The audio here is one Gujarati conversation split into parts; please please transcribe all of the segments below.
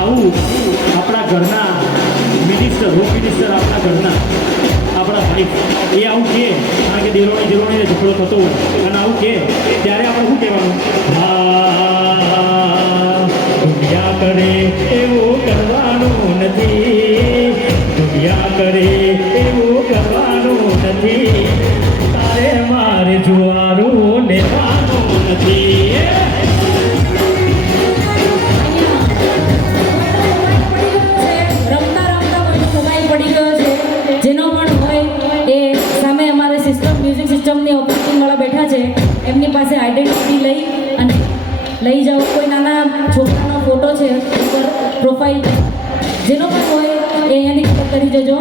આવું આપણા ઘરના મિનિસ્ટર હોમ મિનિસ્ટર આપણા ઘરના આપણા વાઈફ એ આવું કે કારણ કે દેરોણી ઝઘડો થતો હોય અને આવું કે ત્યારે આપણે શું કહેવાનું? હા દુનિયા કરે એવું કરવાનું નથી, દુનિયા કરે એવું કરવાનું નથી, તારે મારે જુવારું લેવાનું નથી. સિસ્ટમની ઓપરેટિંગવાળા બેઠા છે, એમની પાસે આઈડેન્ટિટી લઈ અને લઈ જાઓ. કોઈ નાના છોકરાનો ફોટો છે ઉપર પ્રોફાઇલ, જેનો પણ હોય એ અહીંયાની ખબર કરી જજો.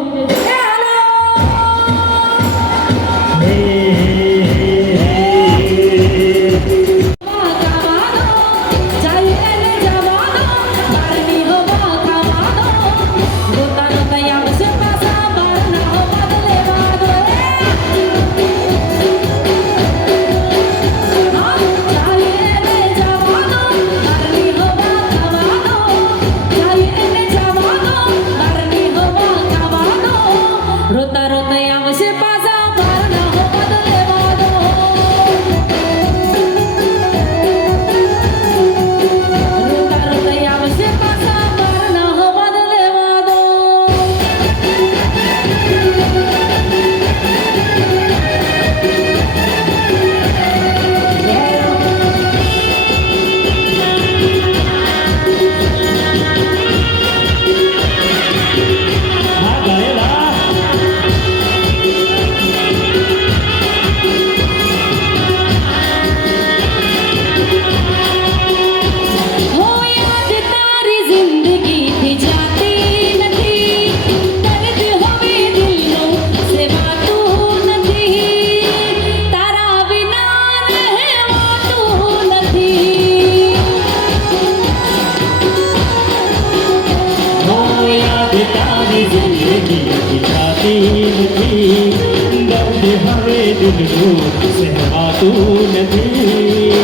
સહેવાતું નથી,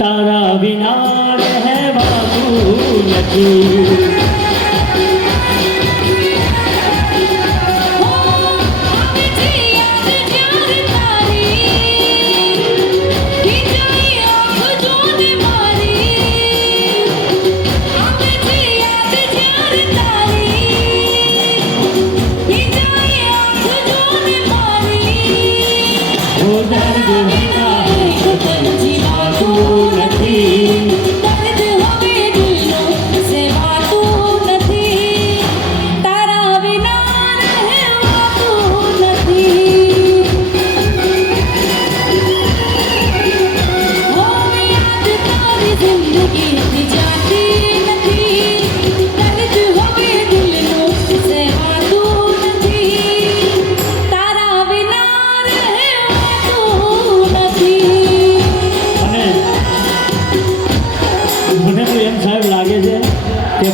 તારા વિના રહેવાતું નથી.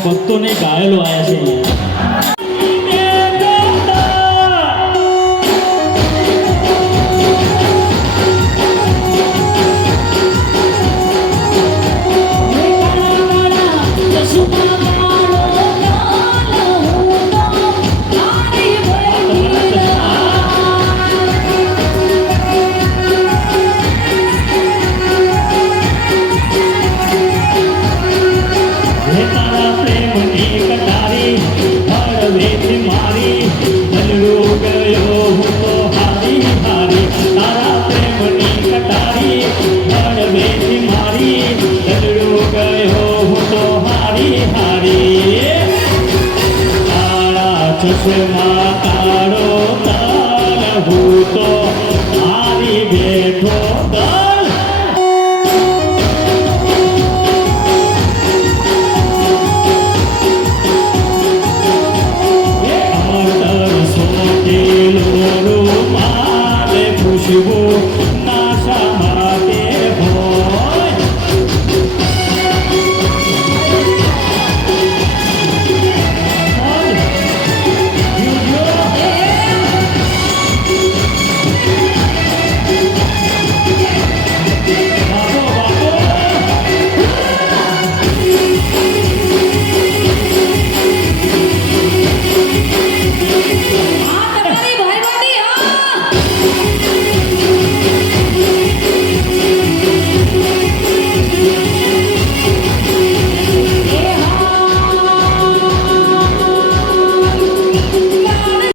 ભક્તોને ગાયેલો આવ્યા છે. ચશ્મા કાળો તાર હું તો મારી બેઠો